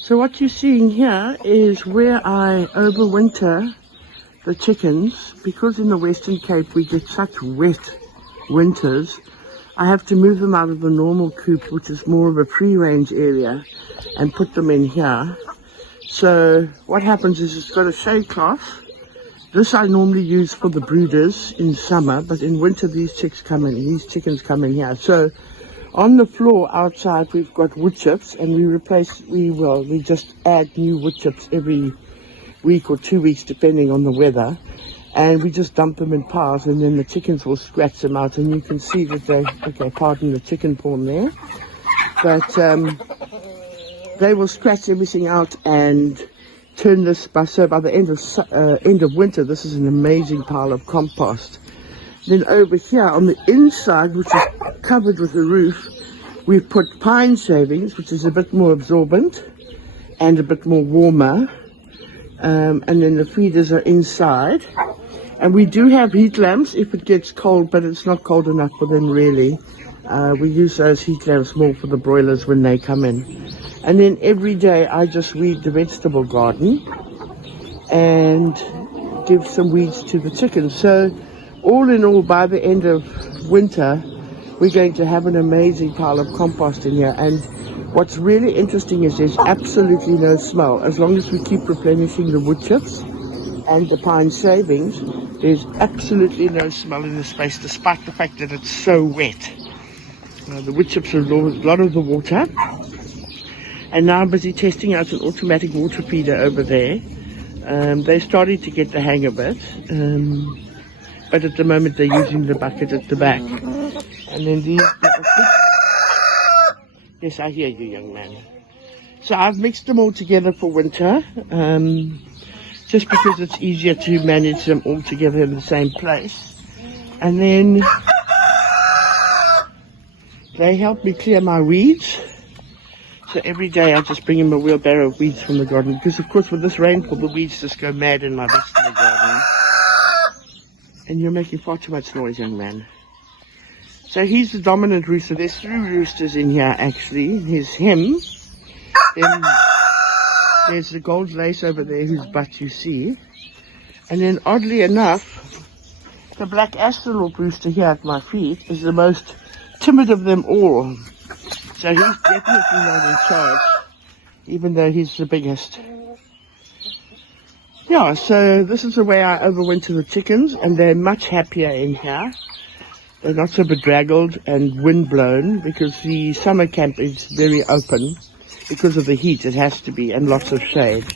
So what you're seeing here is where I overwinter the chickens. Because in the Western Cape we get such wet winters, I have to move them out of the normal coop, which is more of a free-range area, and put them in here. So what happens is it's got a shade cloth. This I normally use for the brooders in summer, but in winter these chickens come in here. So on the floor outside we've got wood chips, and we just add new wood chips every week or 2 weeks depending on the weather, and we just dump them in piles, and then the chickens will scratch them out, and you can see that okay, pardon the chicken porn there, but they will scratch everything out and turn this so by the end of winter this is an amazing pile of compost. Then over here on the inside, which is covered with a roof, we've put pine shavings, which is a bit more absorbent and a bit more warmer, and then the feeders are inside, and we do have heat lamps if it gets cold, but it's not cold enough for them really. We use those heat lamps more for the broilers when they come in. And then every day I just weed the vegetable garden and give some weeds to the chickens. So all in all, by the end of winter, we're going to have an amazing pile of compost in here. And what's really interesting is there's absolutely no smell. As long as we keep replenishing the wood chips and the pine shavings, there's absolutely no smell in this space, despite the fact that it's so wet. The wood chips are a lot of the water. And now I'm busy testing out an automatic water feeder over there. They're starting to get the hang of it. But at the moment they're using the bucket at the back. And then these little yes, I hear you, young man. So I've mixed them all together for winter, just because it's easier to manage them all together in the same place. And then they help me clear my weeds. So every day I just bring him a wheelbarrow of weeds from the garden, because of course with this rainfall the weeds just go mad in my vegetable garden. And you're making far too much noise, young man. So he's the dominant rooster. There's 3 roosters in here actually. There's him. Then there's the gold lace over there whose butt you see. And then oddly enough, the black astronaut rooster here at my feet is the most timid of them all. So he's definitely not in charge, even though he's the biggest. Yeah, so this is the way I overwinter the chickens, and they're much happier in here. They're not so bedraggled and windblown, because the summer camp is very open. Because of the heat, it has to be, and lots of shade.